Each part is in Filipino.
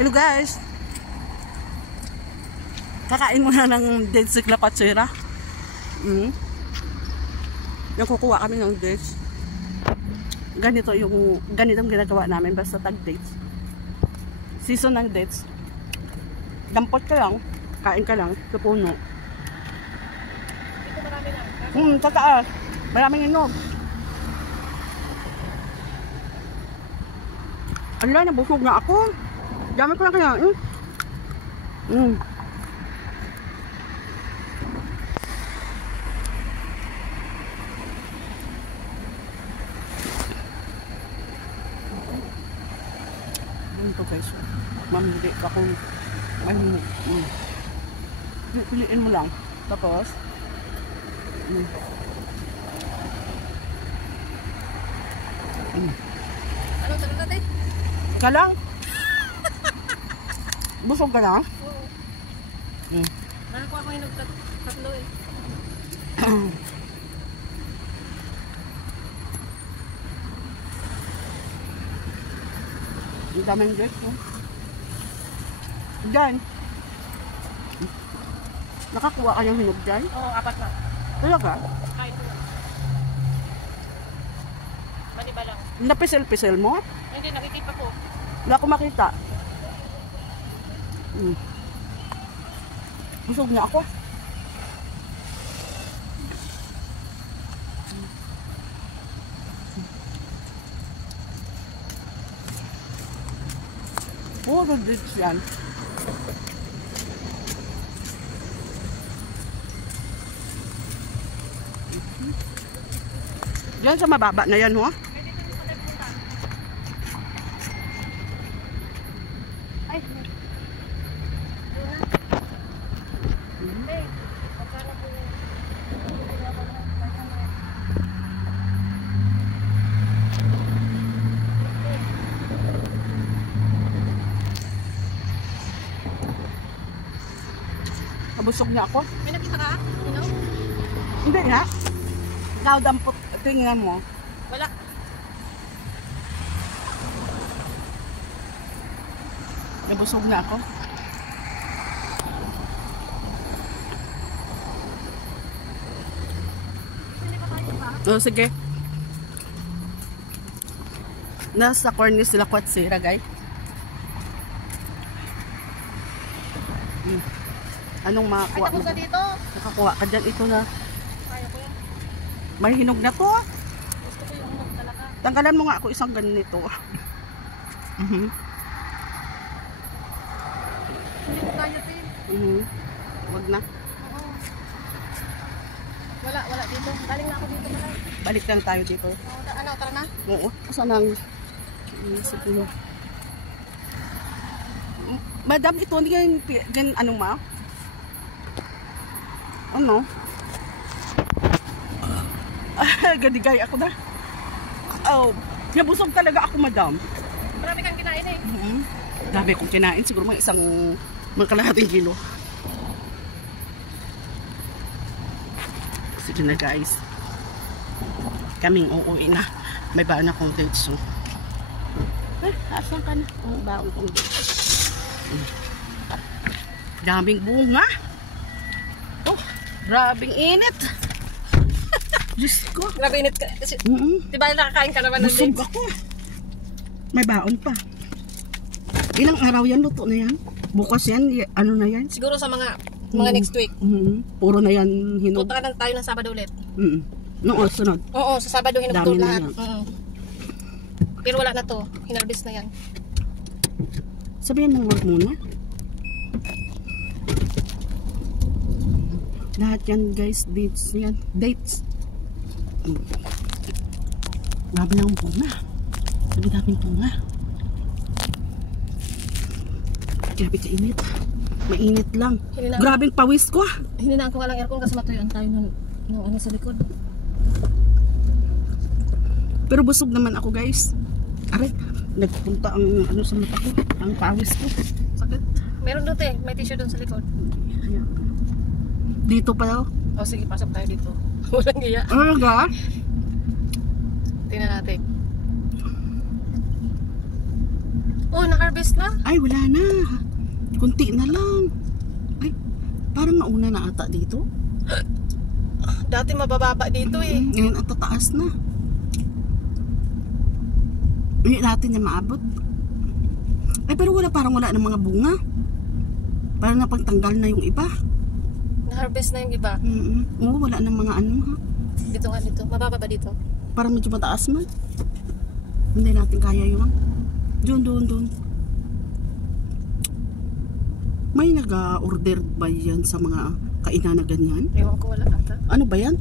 Hello guys! Kakain muna ng dates sa Clapatsera. Yung kukuha kami ng dates. Ganitong ginagawa namin basta tag dates. Season ng dates. Dampot ka lang, kain ka lang, sa puno. Dito marami lang. Sa taas. Maraming inog. Ala, nabusog na ako. Dami ko lang kaya. Ito guys. Mamili ka kung piliin mo lang. Tapos Ano tara natin? ka lang. Busog ka na? Oo. Nakakuha ko yung tatlo eh. Ang daming dress no? Diyan. Nakakuha ka yung hinog dyan? Oo, 4 lang. Talaga? Kahit ko lang. Maliba lang. Napisel-pisel mo? Hindi, nakikipa ko. Wala ko makita. Busog na ako. Puro dates yan. Diyan sa mababa na yan, ho? Ay, Nabusog na ako. may nakita ka? Ino? Hindi nga. Ikaw dampot. Tingnan mo. Wala. Nabusog na ako. Oh, sige. Nasa cornice sila Clapatsera, guys. Anong Ay, makakuha mo? tapos na dito. Nakakuha ka dyan. Ito na. Kaya ko yan. May hinog na to. Gusto ko yung unog talaga. Tanggalan mo nga ako isang ganito. Hindi ko kaya, Tin. Wag na. Oo. Wala dito. Galing na ako dito pala. Balik lang tayo dito. Ano, tara na? Oo. Saan ang... Sige. Madam, ito hindi gan ano ma? Ano? Gadigay ako na. Oh, nabusog talaga ako, madam. Marami kang kinain eh. Dami kong kinain. Siguro mga kalahating kilo. Sige na guys. Kaming uuwi na. May baon akong dates. Asan ka na? Baon kong dates. Daming bunga. Oh, grabing init. Diyos ko. Grabe init ka. Kasi, diba nakakain ka naman ng Busog dates? ako. May baon pa. Ilang araw yan, luto na yan. Bukas yan, ano na yan? Siguro sa mga next week. Puro na yan hinog. Punta ka na tayo ng Sabado ulit. Noon, sunod. Oo, sa Sabado hinog Dami to na lahat. yan. Pero wala na to. Hinarbis na yan. Sabihin mong wag muna. Lahat yan guys, dates yan. Dates. Grabe lang ang bunga. Sabi daming bunga. Grabe ka init. Mainit lang. Grabing pawis ko. Hininaan ko nga lang aircon kasi matuyuan tayo ng ano sa likod. Pero busog naman ako guys. Aray, nagpunta ang ano sa mata ko. Ang pawis ko. Sakit. Meron doon eh. May tissue doon sa likod. Dito pa daw. O sige, pasok tayo dito. Walang iya. Ano ga? Tingnan natin. Oh, na-harvest na. Ay, wala na. Kunti na lang. Ay, parang nauna na ata dito. Dati mabababa dito eh. Ngayon ang tataas na. Hindi natin na maabot. Ay, pero parang wala ng mga bunga. Parang napagtanggal na yung iba. Na-harvest na yung iba. Oo, wala ng mga ano ha. Dito nga dito. Mababa ba dito? Parang medyo mataas man. Hindi natin kaya yun. Doon. May nag-order ba yan sa mga kainan na ganyan? Ewan ko, wala ata. Ano ba yan?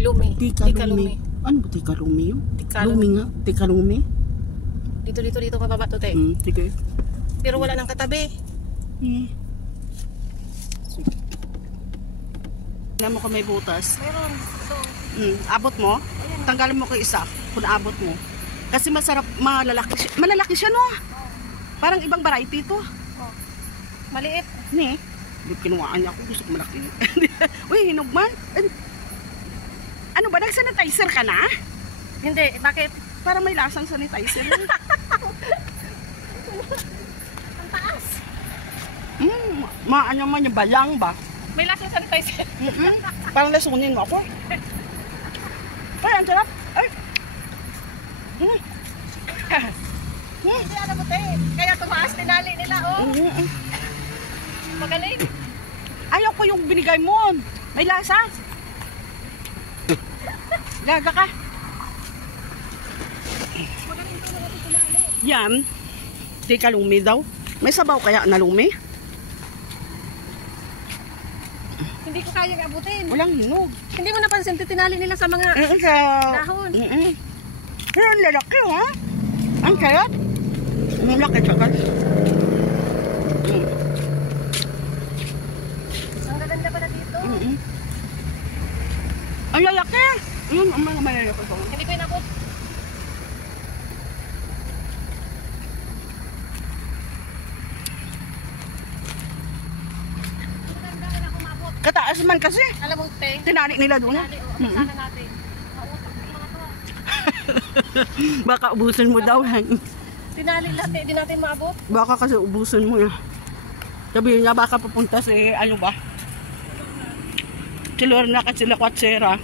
Lumi. Tika lumi. Ano ba tika lumi yun? Tika Lumi nga. Tika lumi. Dito. Mababa to, te. Sige. Pero wala nang katabi. Sige. Alam mo kung may butas. Meron. Ito. Abot mo? Tanggalin mo ko isa kung abot mo. Kasi masarap, malalaki siya no? Parang ibang variety ito. Oh. Maliit. Ni? Hindi kinuhaan niya ako. Gusto ko malaki. Uy, hinugman. Ano ba? Nag-sanitizer ka na? Hindi. Bakit? Para may lasang sanitizer. Ang taas. Maano man yung balang ba? May lasang sanitizer. Parang lasunin mo ako. Ay, ang sarap. Ay. Hindi ano mo, te. Kaya tumaas tinali nila, oh. Magaling. Ayaw ko yung binigay mo. May lasa. Gaga ka. Yan. Di ka lumi daw. May sabaw kaya na lumi? Hindi ko kayang abutin. Walang hinog. Hindi mo napansin, tinali nila sa mga Sa dahon. Pero ang lalaki ha. Ang kayat. Ang laki siya guys. Ang gaganda pala dito. Ang lalaki. Ang mga malalaki ko. Hindi ko inabot. Kataas man kasi. Alam mo, te. Tinali nila doon. Tinali, oh. Sana natin. Mautak yung mga to. Baka ubusin mo daw. Tinali natin, hindi natin maabot. Baka kasi ubusin mo yan. Sabihin niya baka pupunta si ano ba? Si Lorna at sila Kwatsera.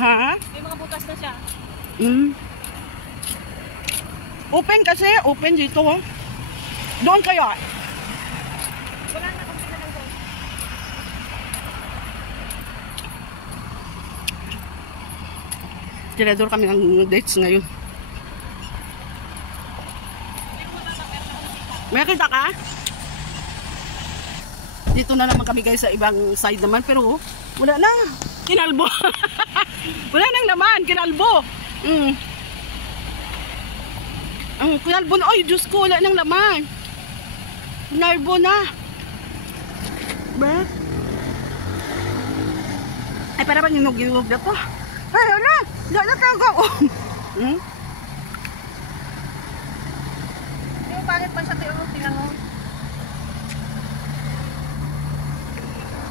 Ha? May mga butas na siya. Open kasi, open dito ha. Doon kaya. Wala na kung sila lang doon. Tirador kami ng dates ngayon. May kita ka? Dito na naman kami guys sa ibang side naman pero wala na. Kinalbo. Wala nang laman, kinalbo. Ang kinalbo na, ay Diyos ko, wala nang laman. Kinalbo na. Ba? Ay para bang hinog-hinog na po. Ay, wala. Wala na talaga. Yung pangit man siya, tiyo, tinangon.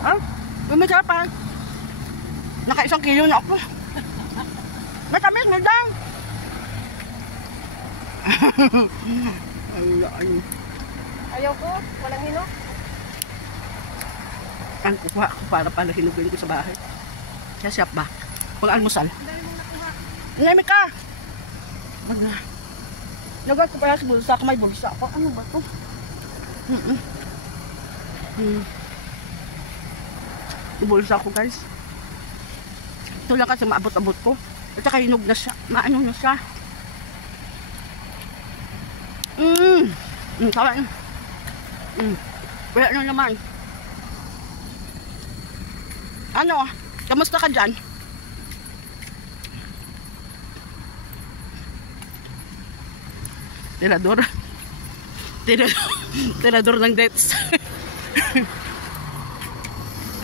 Ah, masarap pa. Naka 1 kilo na ako. Matamis mo daw. Ay. Ayaw ko, walang hinog. Ang kuha ko para pala hinugin ko sa bahay. Sa shop ba? Pag-almusal. Ang dami mong nakuha. Ngayon ka! Nagad ko pala sa bulsa ko. May bulsa ako. Ano ba ito? Yung bulsa ko guys. Ito lang kasi maabot-abot ko. At saka hinog na siya. Maano na siya. Sawa yun. Wala na naman. Ano? Kamusta ka dyan? Tirador. Tirador ng dates.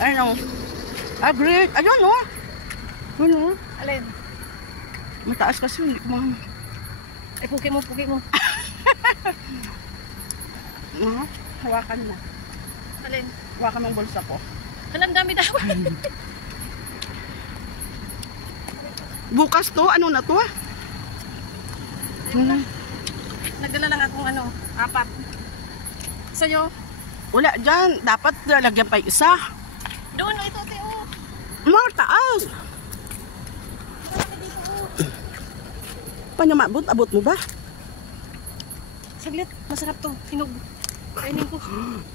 Ano? Great. Ayun o. Ano? Alin? Mataas kasi hindi ko mahal. Ay, puki mo. Hawakan na. Alin? Hawakan ng bulsa ko. Alam, dami daw. Bukas to, ano na to ah? Nagdala lang akong 4. Sa'yo? Wala dyan. Dapat lalagyan pa yung isa. Doon, ito, ate, oh. More taas. Marami dito, oh. Panyamabot, abot mo ba? Saglit, masarap to. Hinog. Kainin ko.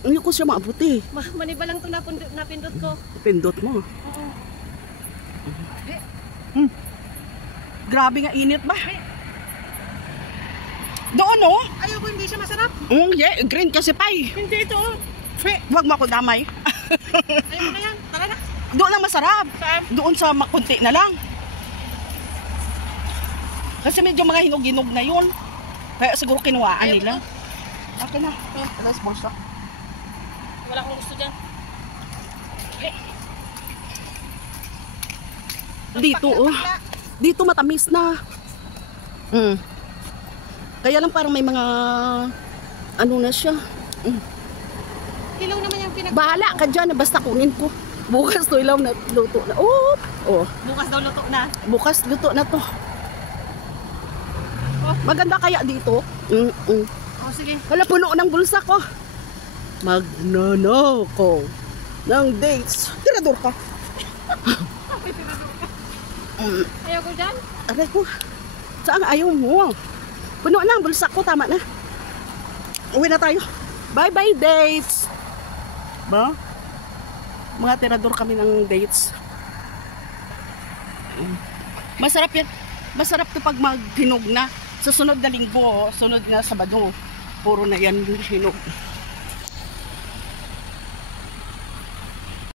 Hindi ko siya maabot eh. Maniba lang to napindot ko. Pindot mo. Oo. Grabe nga init ba? Doon oh. Ayaw ko, hindi siya masarap. Yeah, green kasi pie. Hindi ito, oh. Huwag mo ako damay. Ayaw na yan. Tara na. Doon lang masarap. Saan? Doon sa makunti na lang. Kasi medyo mga hinog-hinog na yun. Kaya siguro kinuhaan Ayaw nila. ko. Okay na. Alas bulsa. Wala akong gusto dyan. Dito oh. Dito matamis na. Kaya lang parang may mga ano na siya. Hilaw naman yung Bahala ka dyan, basta kunin ko. Bukas to ilaw na luto na. Oh. Bukas daw luto na. Bukas luto na to. Oh. Maganda kaya dito? Oh, sige. Hala, puno ng bulsa ko. Magnanakaw ng dates. Tirador ka. Ayaw ko dyan. Aray ko. Saan ayaw mo? Puno na ang bulsa ko. Tama na. Uwi na tayo. Bye-bye dates. Ba? Mga tirador kami ng dates. Masarap yan. Masarap to pag maghinog na. Sa sunod na linggo, sunod na Sabado, puro na yan hinog.